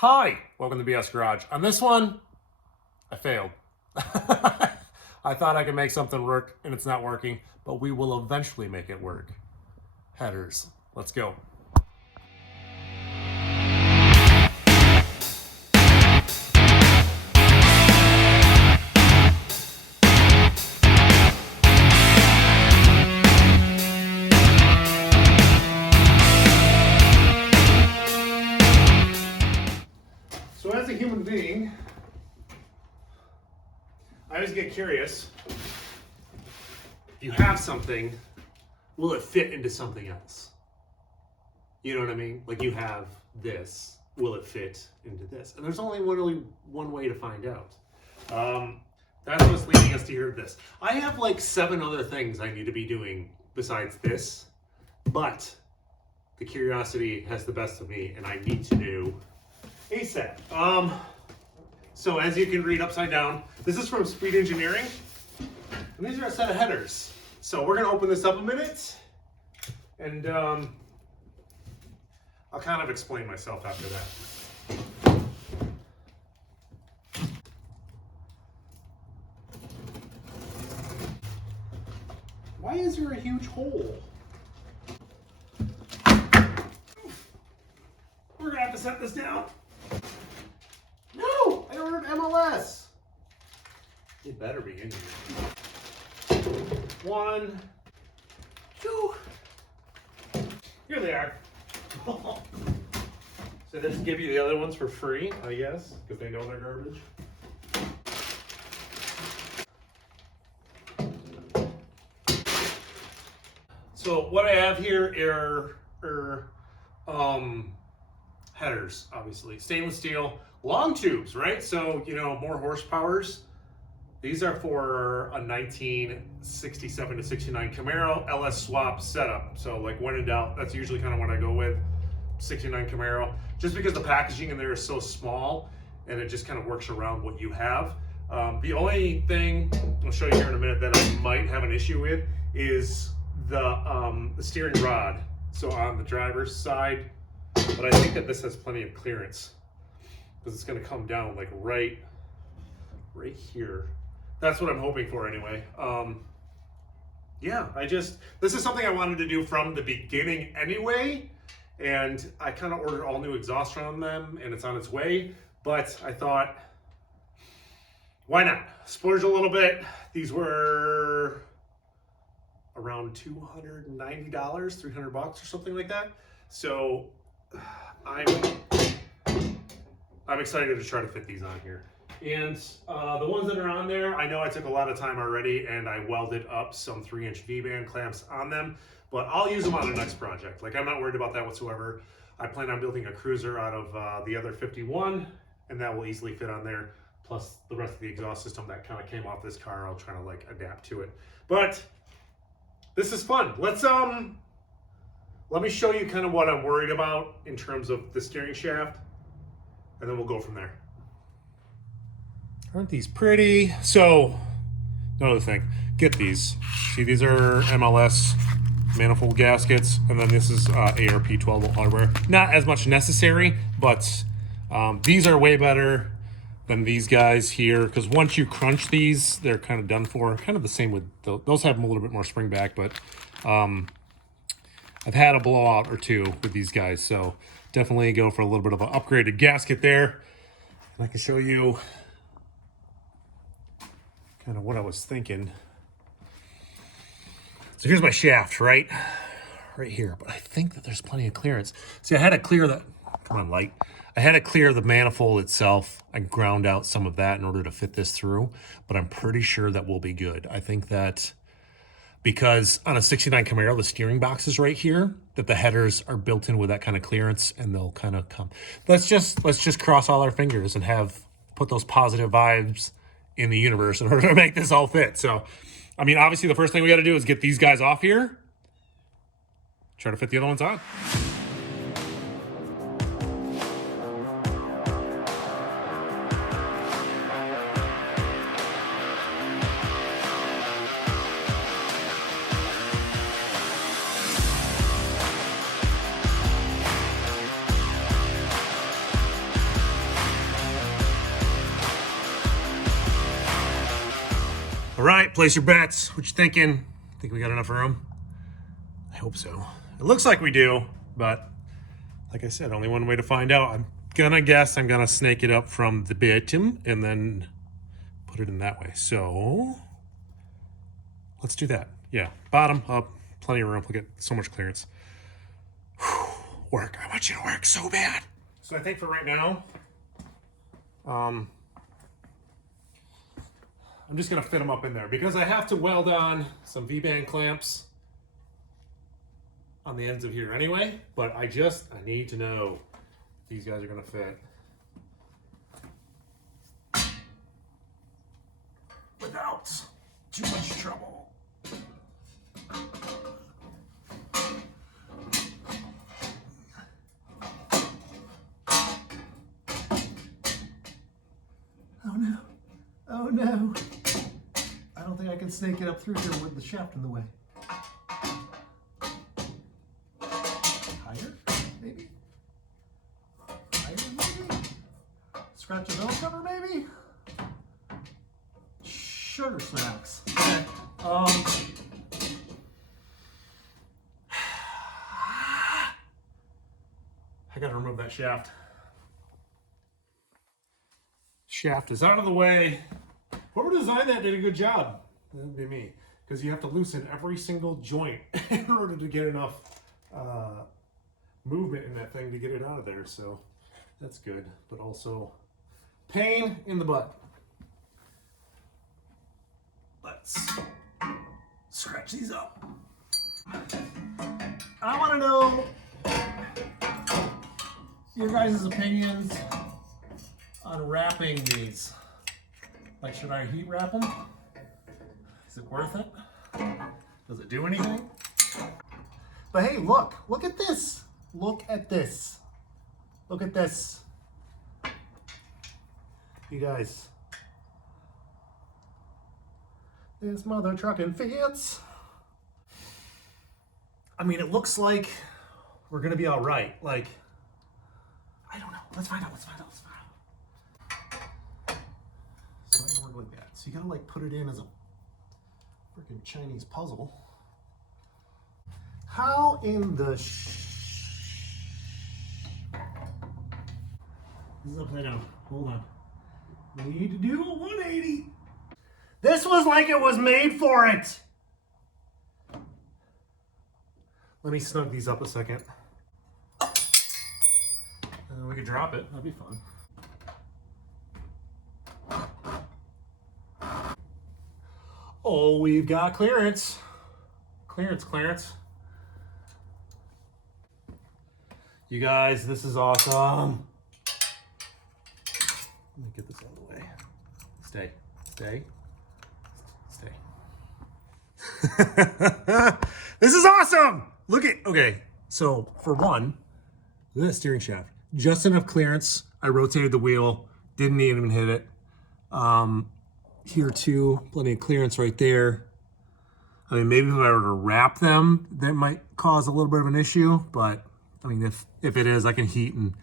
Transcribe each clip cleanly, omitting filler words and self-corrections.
Hi, welcome to BS Garage. On this one, I failed. I thought I could make something work and it's not working, but we will eventually make it work. Headers, let's go. So as a human being, I always get curious. If you have something, will it fit into something else? You know what I mean? Like you have this, will it fit into this? And there's only one way to find out. That's what's leading us to hear this. I have like 7 other things I need to be doing besides this, but the curiosity has the best of me and I need to do ASAP. So as you can read upside down, this is from Speed Engineering, and these are a set of headers. So we're gonna open this up a minute, and I'll kind of explain myself after that. Why is there a huge hole? We're gonna have to set this down. No, I ordered MLS. It better be in here. 1, 2. Here they are. So they just give you the other ones for free, I guess, because they know they're garbage. So what I have here are headers, obviously. Stainless steel, long tubes, right? So, you know, more horsepowers. These are for a 1967 to 69 Camaro LS swap setup. So like when in doubt, that's usually kind of what I go with, 69 Camaro. Just because the packaging in there is so small and it just kind of works around what you have. The only thing I'll show you here in a minute that I might have an issue with is the steering rod. So on the driver's side, but I think that this has plenty of clearance because it's going to come down like right here. That's what I'm hoping for anyway. Yeah, this is something I wanted to do from the beginning anyway, and I kind of ordered all new exhaust from them and it's on its way, but I thought, why not? Splurge a little bit. These were around $290, 300 bucks or something like that. So I'm excited to try to fit these on here. And the ones that are on there, I know I took a lot of time already and I welded up some 3-inch V-band clamps on them, but I'll use them on the next project. Like I'm not worried about that whatsoever. I plan on building a cruiser out of the other 51 and that will easily fit on there. Plus the rest of the exhaust system that kind of came off this car, I'll try to like adapt to it. But this is fun. Let me show you kind of what I'm worried about in terms of the steering shaft, and then we'll go from there. Aren't these pretty? So, another thing, get these. See, these are MLS manifold gaskets, and then this is ARP 12-volt hardware. Not as much necessary, but these are way better than these guys here, because once you crunch these, they're kind of done for. Kind of the same with those have them a little bit more spring back, but I've had a blowout or two with these guys, so definitely go for a little bit of an upgraded gasket there. And I can show you kind of what I was thinking. So here's my shaft, right here, but I think that there's plenty of clearance. See, I had to clear that, come on, light. I had to clear the manifold itself. I ground out some of that in order to fit this through, but I'm pretty sure that will be good. I think that because on a 69 Camaro, the steering box is right here, that the headers are built in with that kind of clearance and they'll kind of come. Let's just cross all our fingers and put those positive vibes in the universe in order to make this all fit. So, I mean, obviously the first thing we got to do is get these guys off here, try to fit the other ones on. right, place your bets. What you thinking? Think we got enough room? I hope so. It looks like we do, but like I said, only one way to find out. I'm gonna guess I'm gonna snake it up from the bottom and then put it in that way. So let's do that. Yeah, bottom up, plenty of room. Look at so much clearance. Whew, work. I want you to work so bad. So I think for right now, I'm just gonna fit them up in there because I have to weld on some V-band clamps on the ends of here anyway, but I need to know if these guys are gonna fit without too much trouble. Oh no, oh no. I don't think I can snake it up through here with the shaft in the way. Higher, maybe? Higher, maybe? Scratch the bell cover, maybe? Sugar smacks. Okay. I gotta remove that shaft. Shaft is out of the way. Whoever designed that did a good job. That'd be me. Because you have to loosen every single joint in order to get enough movement in that thing to get it out of there. So that's good. But also pain in the butt. Let's scratch these up. I want to know your guys' opinions on wrapping these. Like, should I heat wrap them? Is it worth it? Does it do anything? But hey, look at this. Look at this. Look at this. You guys. This mother trucking fits. I mean, it looks like we're gonna be all right. Like, I don't know. Let's find out. So I don't work like that. So you gotta like put it in as a freaking Chinese puzzle. How in the This is upside down. Hold on. We need to do a 180. This was like it was made for it. Let me snug these up a second. And then we can drop it. That'd be fun. Oh, we've got clearance. Clearance. You guys, this is awesome. Let me get this out of the way. Stay. This is awesome. Look at, okay. So for one, look at that steering shaft. Just enough clearance. I rotated the wheel. Didn't even hit it. Here too, plenty of clearance right there. I mean, maybe if I were to wrap them, that might cause a little bit of an issue, but I mean, if it is, I can heat and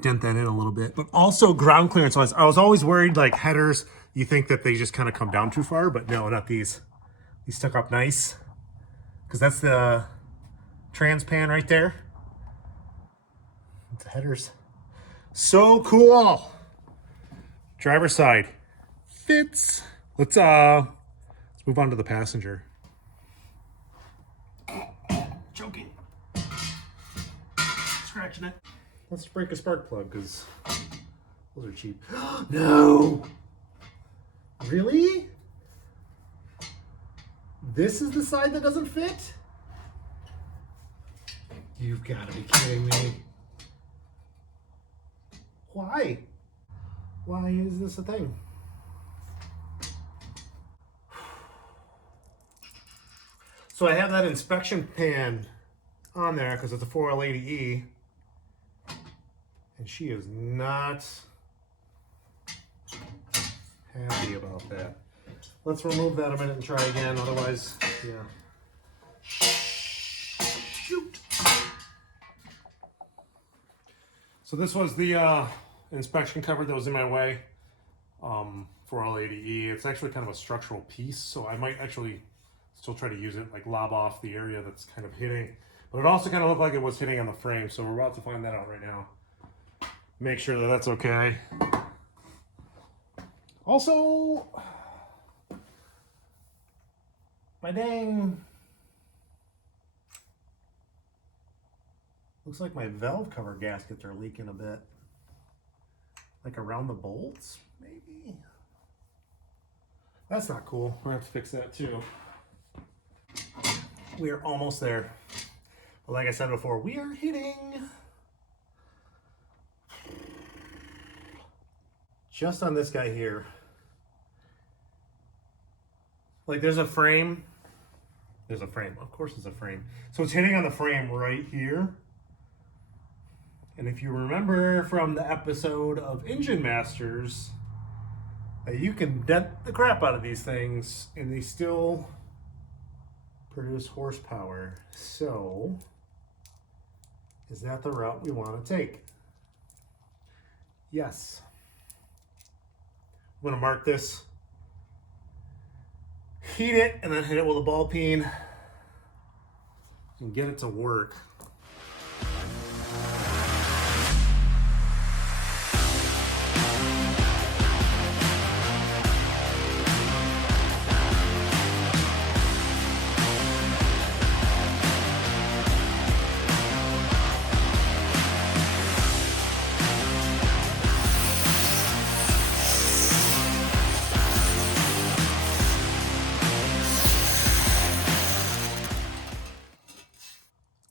dent that in a little bit. But also ground clearance wise, I was always worried like headers, you think that they just kind of come down too far, but no, not these. These stuck up nice, because that's the trans pan right there. The headers. So cool. Driver's side fits. Let's move on to the passenger. Choking. Scratching it. Let's break a spark plug because those are cheap. No. Really? This is the side that doesn't fit? You've got to be kidding me. Why? Why is this a thing? So I have that inspection pan on there because it's a 4L80E. And she is not happy about that. Let's remove that a minute and try again, otherwise, yeah. Shoot. So this was the inspection cover that was in my way 4L80E. It's actually kind of a structural piece, so I might actually still try to use it, like lob off the area that's kind of hitting. But it also kind of looked like it was hitting on the frame, so we're about to find that out right now. Make sure that that's okay. Also, my dang, looks like my valve cover gaskets are leaking a bit. Like around the bolts, maybe? That's not cool. We're gonna have to fix that too. We are almost there. But like I said before, we are hitting just on this guy here. Like there's a frame. There's a frame. Of course there's a frame. So it's hitting on the frame right here. And if you remember from the episode of Engine Masters, you can dent the crap out of these things and they still produce horsepower. So, is that the route we want to take? Yes. I'm going to mark this, heat it, and then hit it with a ball peen and get it to work.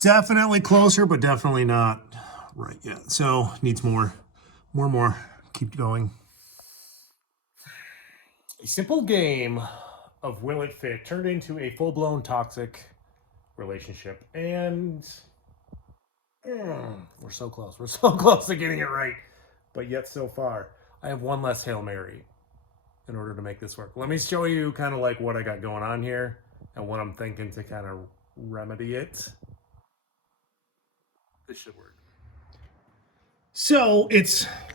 Definitely closer, but definitely not right yet. So needs more. Keep going. A simple game of will it fit turned into a full-blown toxic relationship. And we're so close. We're so close to getting it right. But yet so far, I have one less Hail Mary in order to make this work. Let me show you kind of like what I got going on here and what I'm thinking to kind of remedy it. This should work. So we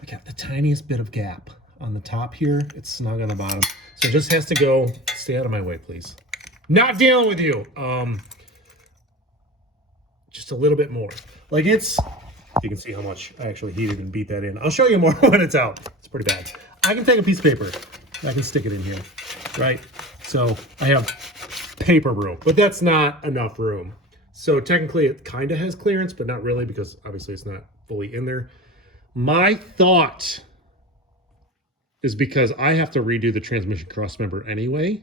got the tiniest bit of gap on the top here. It's snug on the bottom. So it just has to go, stay out of my way, please. Not dealing with you. Just a little bit more. Like you can see how much I actually heated and beat that in. I'll show you more when it's out. It's pretty bad. I can take a piece of paper. I can stick it in here, right? So I have paper room, but that's not enough room. So technically it kind of has clearance, but not really because obviously it's not fully in there. My thought is because I have to redo the transmission crossmember anyway.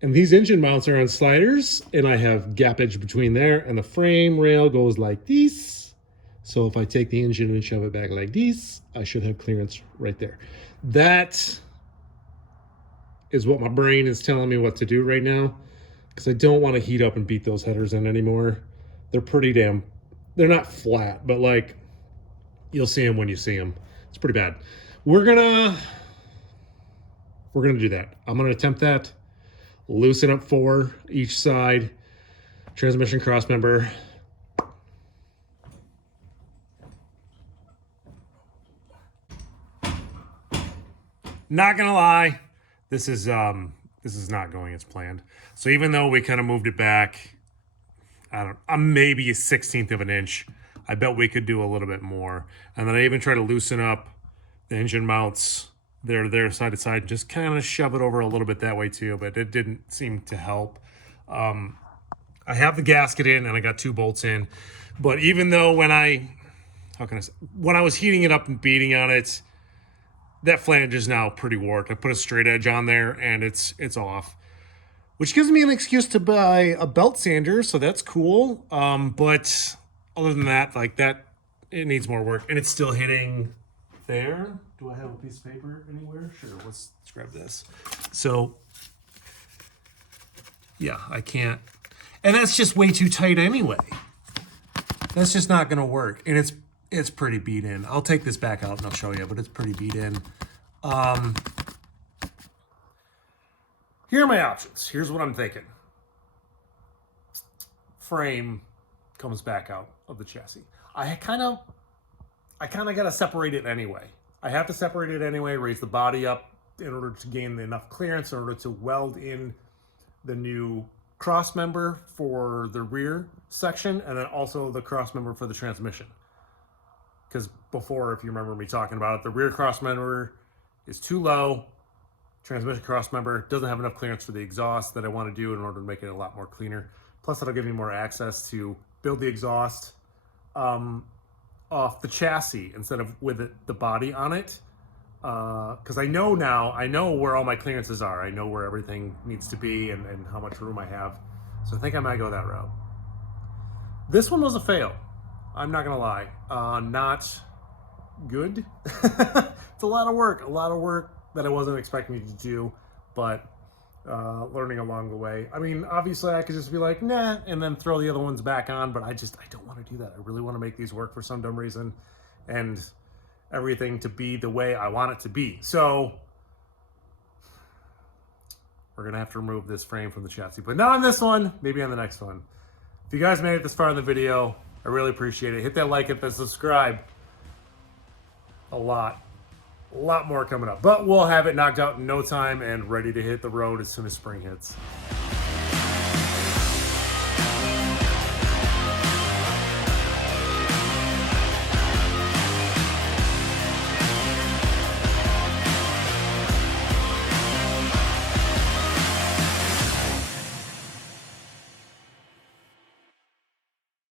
And these engine mounts are on sliders and I have gappage between there and the frame rail goes like this. So if I take the engine and shove it back like this, I should have clearance right there. That is what my brain is telling me what to do right now. Because I don't want to heat up and beat those headers in anymore. They're pretty damn, they're not flat, but like, you'll see them when you see them. It's pretty bad. We're gonna do that. I'm gonna attempt that. Loosen up 4 each side. Transmission crossmember. Not gonna lie, this is not going as planned. So even though we kind of moved it back, I'm maybe a 1/16 of an inch. I bet we could do a little bit more. And then I even try to loosen up the engine mounts. They're there side to side. Just kind of shove it over a little bit that way too, but it didn't seem to help. I have the gasket in and I got 2 bolts in. But even though when I was heating it up and beating on it, that flange is now pretty warped. I put a straight edge on there and it's off. Which gives me an excuse to buy a belt sander, so that's cool. But other than that, like that, it needs more work. And it's still hitting there. Do I have a piece of paper anywhere? Sure, let's grab this. So, yeah, I can't. And that's just way too tight anyway. That's just not gonna work. And it's pretty beat in. I'll take this back out and I'll show you, but it's pretty beat in. Here are my options. Here's what I'm thinking. Frame comes back out of the chassis. I kind of got to separate it anyway. I have to separate it anyway, raise the body up in order to gain enough clearance in order to weld in the new cross member for the rear section, and then also the cross member for the transmission. Because before, if you remember me talking about it, the rear cross member is too low. Transmission cross member doesn't have enough clearance for the exhaust that I want to do in order to make it a lot more cleaner. Plus, it'll give me more access to build the exhaust off the chassis instead of with the body on it. Because I know where all my clearances are. I know where everything needs to be and how much room I have. So I think I might go that route. This one was a fail. I'm not gonna lie. Not good. It's a lot of work that I wasn't expecting to do, but learning along the way. I mean, obviously I could just be like, nah, and then throw the other ones back on, but I don't want to do that. I really want to make these work for some dumb reason, and everything to be the way I want it to be. So we're gonna have to remove this frame from the chassis, but not on this one, maybe on the next one. If you guys made it this far in the video, I really appreciate it. Hit that like, hit that subscribe. A lot more coming up, but we'll have it knocked out in no time and ready to hit the road as soon as spring hits.